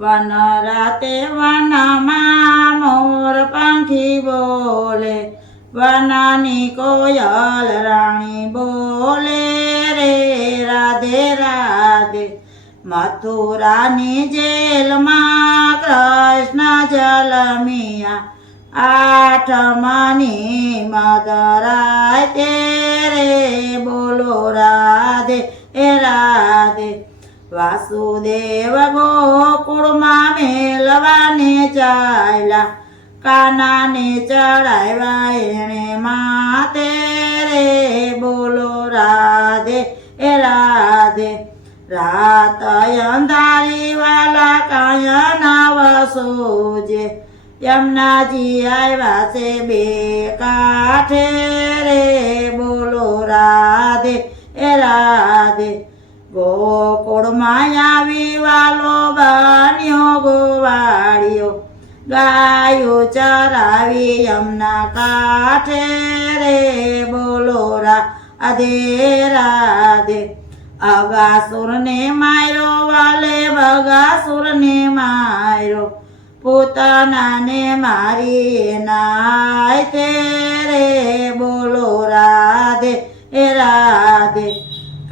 One રાતે વનમાં મોર પંખી બોલે, વનની કોયલ રાણી બોલે રે રાધે રાધે. મથુરાની જેલમાં કૃષ્ણ જલમિયા, આઠમની મદરાય તેરે બોલો રાધે રાધે. વાસુદેવ ગોકુળમાં મેલવાને ચાલ્યા, કાનાને ચડાવ્યા એણે માતે રે બોલો રાધે રાધે. રાત અંધારી વાલા કાયના વસોજે, યમુનાજી આવ્યા છે બે કાંઠે રે બોલો રાધે રાધે. ગોકુળમાં આવી વાલો બન્યો ગોવાળિયો, ગાયો ચરાવી યમુના કાંઠે રે બોલો રાધે રાધે. અગાસુરને માર્યો વાલે બગાસુરને માર્યો, પોતાનાને મારી નાય તેરે બોલો રાધે રાધે.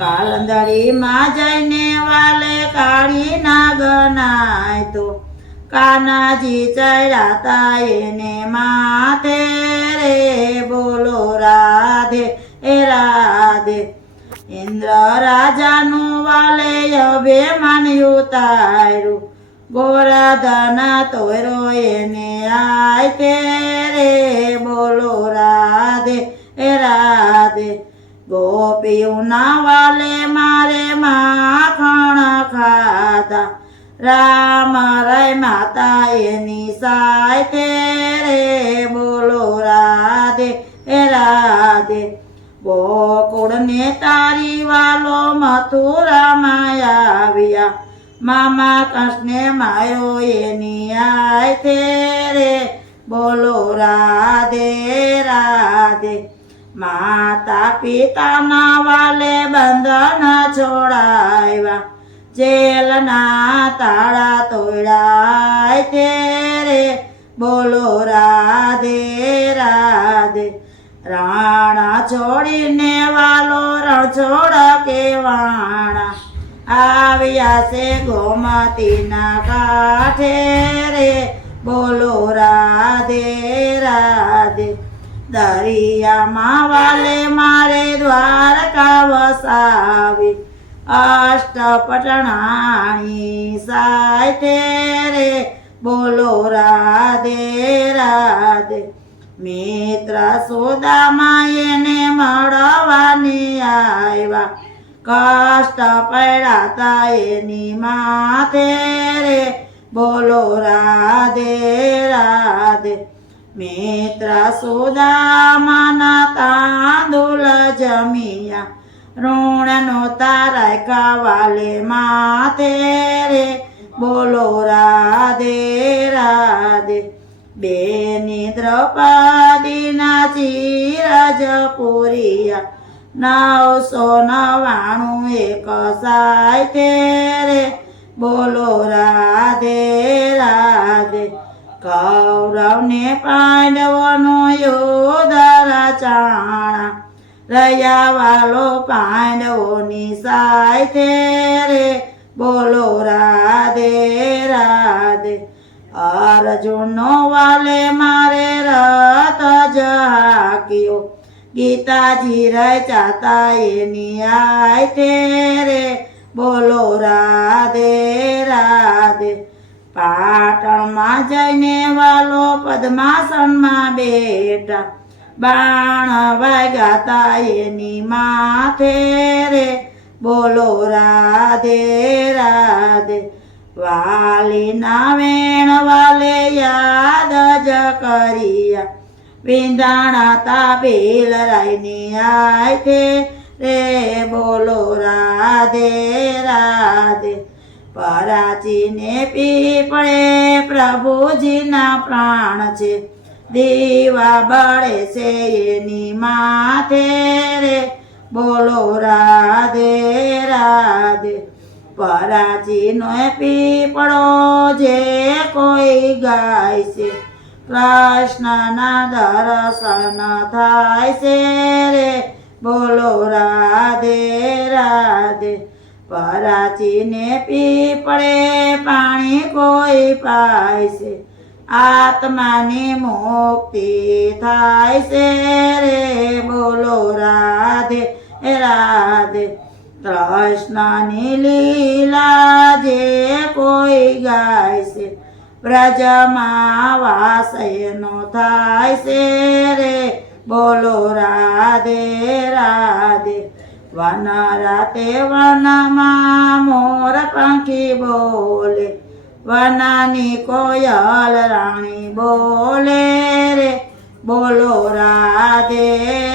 કાળંદડીમાં જઈને વાલે કાળી નાગ નાય તો, કાનાજી ચડ્યા તા એને માથે રે બોલો રાધે રાધે. ઇન્દ્ર રાજાનું વાલે અભિમાન ઉતાર્યું, ગોવર્ધન તોયરો એને આય તેરે બોલો રાધે રાધે. ગોપીઓના વાલે મારે માખણ ખાધા, રામ રાય માતા એની સાય તેરે બોલો રાધે રાધે. ગોકુળને તારી વાલો મથુરામાં આવ્યા, મામા કૃષ્ણે માયો એની આય તેરે બોલો રાધે રાધે. માતા પિતાના વાલે બંધન છોડાવ્યા, જેલના તાળા તોડાય તેરે બોલો રાધે રાધે. રાણા છોડીને વાલો રણછોડ કેવાણા, આવ્યા છે ગોમતીના કાંઠે રે બોલો રાધે રાધે. દરિયામાં વાલે મારે દ્વારકા વસાવી, અષ્ટપટણાણી સાય તેરે બોલો રાધે રાધે. મિત્ર સુદામા એને મળવાને આવ્યા, કષ્ટ પડ્યા તા એની માથે રે બોલો રાધે રાધે. મિત્ર સુદામાના તાંદુલ જમિયા, ઋણનો તારાયકા વાલે માથે રે બોલો રાધે રાધે. બેની દ્રૌપદીના ચીરજ પૂરિયા, 999 એક સાય તેરે બોલો રાધે રાધે. કૌરવને પાંડવોનો યોધ રચાણા, રહ્યા વાલો પાંડવોની સાય તેરે બોલો રાધે રાધે. અર્જુનનો વાલે મારે રથ જહાક્યો, ગીતાજી રચાતા એની આય તેરે બોલો રાધે રાધે. પાટણમાં જઈને વાલો પદ્માસનમાં બેઠા, બાણ વાગ્યા તા એની માથે રે બોલો રાધે રાધે. વાલીના વેણ વાલે યાદ જ કર્યા, વિંધાણા તા ભીલરાયની આય તેરે બોલો રાધે રાધે. પરાચીને પીપળે પ્રભુજીના પ્રાણ છે, દીવા બળે છે એની માથે રે બોલો રાધે રાધે. પરાચીનો પીપળો જે કોઈ ગાય છે કૃષ્ણના દર્શન થાય છે રે બોલો રાધે રાધે પરાચીને પીપળે પાણી કોઈ પાય છે આત્માની મુક્તિ થાય છે રે બોલો રાધે રાધે કૃષ્ણની લીલા જે કોઈ ગાય છે બ્રજમાં વાસ એનો થાય છે રે બોલો રાધે રાધે વન રાતે વનમાં મોર પંખી બોલે વનની કોયલ રાણી બોલે રે બોલો રાધે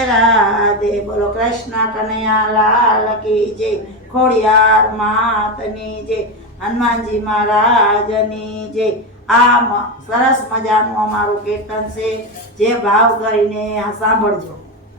રાધે બોલો કૃષ્ણ કનૈયા લાલ કી જય ખોડિયાર માતની જય હનુમાનજી મહારાજની જય આ સરસ મજાનું અમારું કીર્તન છે જે ભાવ કરીને સાંભળજો.